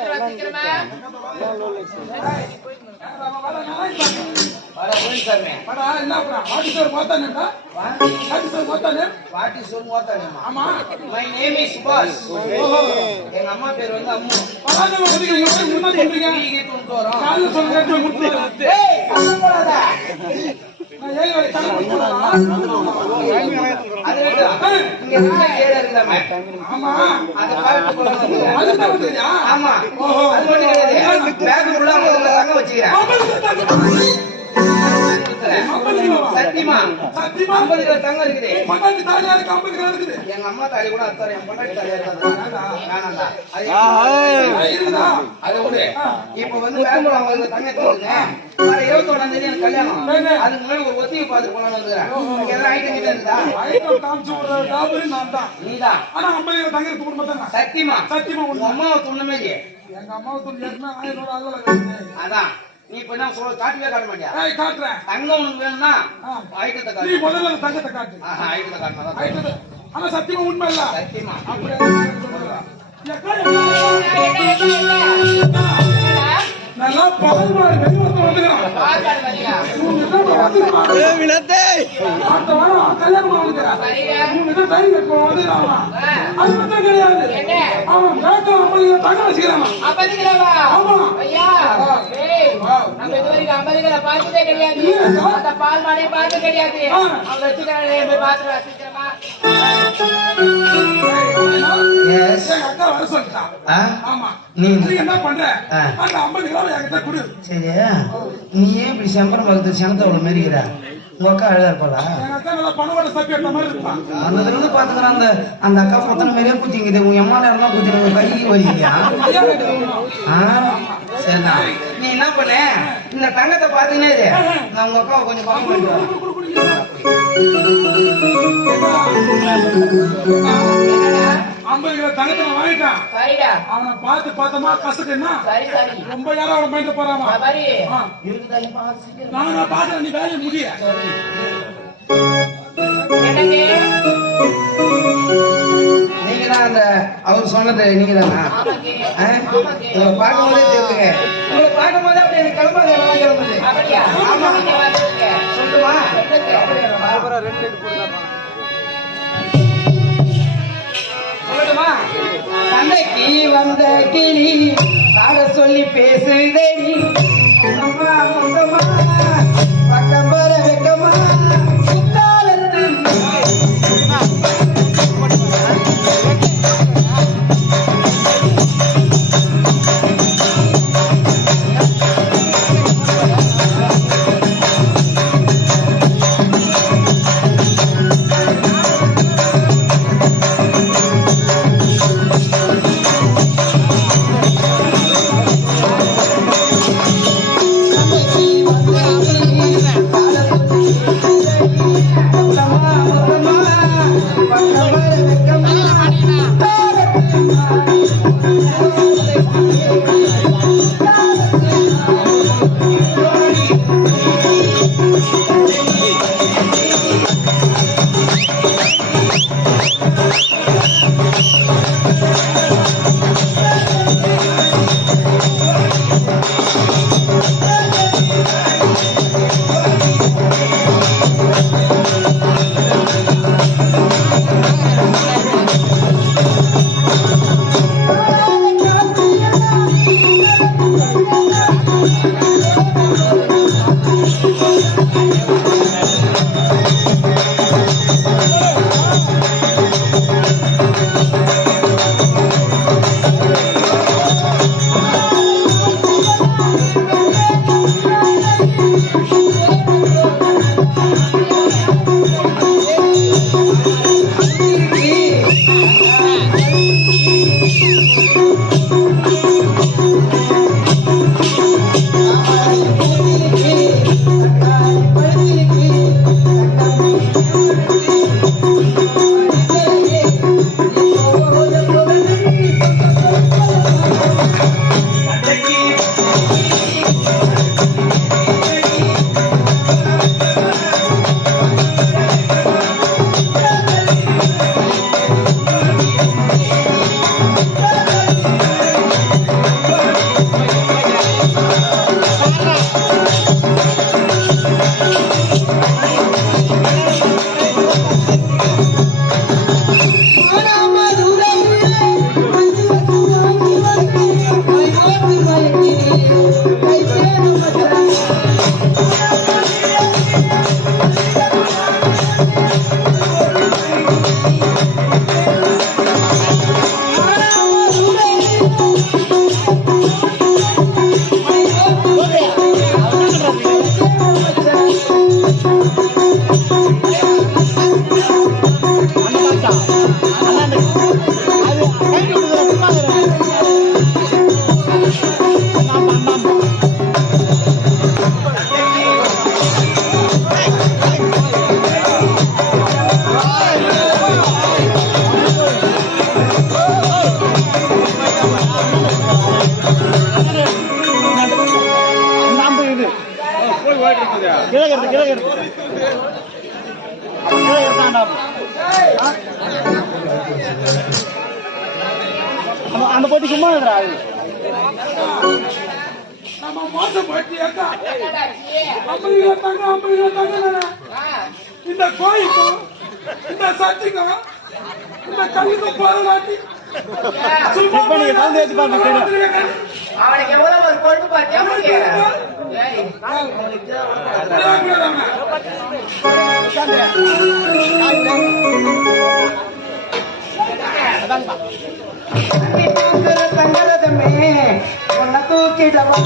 பாத்துறோம் சீக்கிரமா. வாடா போய் சாமி. வாடா என்னப்பா வாட்டி சார் மோத்தானேடா? வாட்டி சார் மோத்தானே? வாட்டி சோறு மோத்தானேமா. ஆமா. My name is சுபாஷ். ஓஹோ. எங்க அம்மா பேர் வந்து அம்மு. பராஜய ஒதுக்குறீங்க முன்னாடி பண்றீங்க. நீங்க கொண்டு வரோம். கால்ல சொல்றேன் முட்டு. ஏய் கண்ணன் போடாத. நான் ஏய் வரை தலை போடுறா. அது இங்க என்ன கேட இருந்தாமே. ஆமா. அத பாத்து போறது. அதுதான் வந்துறியா? ஆமா. ஓஹோ. அது மட்டும் கிடையாது. பேக் ஃபுல்லா முதல்ல தங்க வச்சிக்கிறேன். சத்தியமா சத்தியமா 50 கிலோ தங்கம் இருக்குது. பொண்டாட்டி தாலியா இருக்கு 50 கிலோ இருக்குது. எங்க அம்மா தாலி கூட அத்தாரு என் பொண்டாட்டி தாலியா இருக்காது. வேணாம்டா. இருக்குதா? அது விடு. இப்ப வந்து பேங்க்ல 50 தங்கத்தை கொடுங்க. வர 21ஆம் தேதி எனக்கு கல்யாணம். அதுக்கு முன்னாடி ஒரு ஒத்திகை பார்த்து போலாம்னு வந்துறேன். உங்களுக்கு எல்லாம் ஐட்டம் கிட்ட இருந்தா? ஐட்டம் காமிச்சு ஒரு டாபரி நான் தான். நீதான். ஆனா 50 கிலோ தங்க எடுத்து கொடுக்க மாட்டாங்க. சத்தியமா சத்தியமா உங்க அம்மாவை துண்ணுமே இல்லையே. எங்க அம்மாவை துணி ஏற்கனவே 1000 ரூபாய் ஆகல. அதான் நீ இப்ப என்ன சொல்ல காட்டவே காட்ட மாட்டியா? ஏய் காட்றேன். தங்கம் உனக்கு வேணும்னா ஐட்டத்தை நீ காட்டு. முதல்ல அந்த தங்கத்தை காட்டு. ஐட்டத்தை காட்டுறதா? ஐட்டத்தை ஆனா சத்தியமா உண்மை இல்ல. சத்தியமா அப்படியே நல்லா பால் மாடு வெளிவந்து வந்துக்கிறான். பாக்காடு வரியா. ஏய் வினத்தே அந்த வாரம் கல்யாணம் ஆகுதுடா. நீங்க டைம் எடுத்து வந்துறாமா. அது மட்டும் கிடையாது. அவன் காட்டு 50 கிலோ தங்க வச்சிராமா. 50 கிலோவா? ஆமா. ஐயா. ஏய். நம்ம இதுவரைக்கும் 50 கிலோ பார்த்ததே கிடையாது. அந்த பால் மாடே பார்த்தது கிடையாது. அவங்க வச்சுக்கிறானே போய் பாத்துறா சீக்கிரமா. எஸ் அக்கா வர சொல்லிட்டா. ஆமா. நீ என்ன பண்ற? அந்த 50 கிலோ என்கிட்ட கொடு. சரி நீ ஏன் இப்படி சம்பரம் பக்கத்து சனத்தோட மேரிக்கிற? உங்க அக்கா அழகா இருப்பாளா? எங்க அக்கா நல்லா பணவோட சப்பி எடுத்த மாதிரி இருப்பா. அந்த இருந்து பாத்துக்கிறேன் அந்த அக்கா பொத்தன மாதிரியே குத்திங்குது. உங்க அம்மா நேரம் குத்தின கைக்கு வலிக்கியா? சரிண்ணா நீ என்ன பண்ண இந்த தங்கத்தை பாத்தீங்கன்னா இது நான் உங்க அக்காவை கொஞ்சம் பணம் பண்ணிட்டு வரேன். 50 கிலோ தங்கத்தை வாங்கிட்டான். சரிடா. அவனை பார்த்து பார்த்தமா கசக்குன்னா சரி சரி. ரொம்ப யாரும் அவனை மைண்ட் போறாமா. சரி. ஆ. இருக்குதா நீ பாத்து சீக்கிரம். நான் பாக்குறேன் நீ வேலையை முடிய. என்னங்க? நீங்க தான் அந்த அவர் சொன்னது நீங்க தானா? உங்களை பார்க்கும் போதே தெரியுங்க. உங்களை பார்க்கும் போதே அப்படி எனக்கு கிளம்பாது கிளம்புது. அப்படியா? ஆமா நீங்க வந்துருங்க. சொல்லுமா? சொல்லட்டுமா? சந்தைக்கு வந்த கிளி ஆட சொல்லி பேசுதேடி. அம்மா முந்தமா பக்கம் வர வெக்கமா குத்தாலத்து Thank you. அந்த போட்டி சும்மா இருக்கிறாரு நம்ம மோசம் போட்டி ஏக்கா என்னடாச்சு? 50 கிலோ தங்க இந்த கோயிலுக்கும் இந்த சர்ச்சுக்கும் இந்த கல்லுக்கும் போராட்டி அவனுக்கு எவ்வளவு ஒரு கொழுப்பு பார்த்தியா உனக்கு? ஏய், தங்கரதமே உன்னை தூக்கிடவா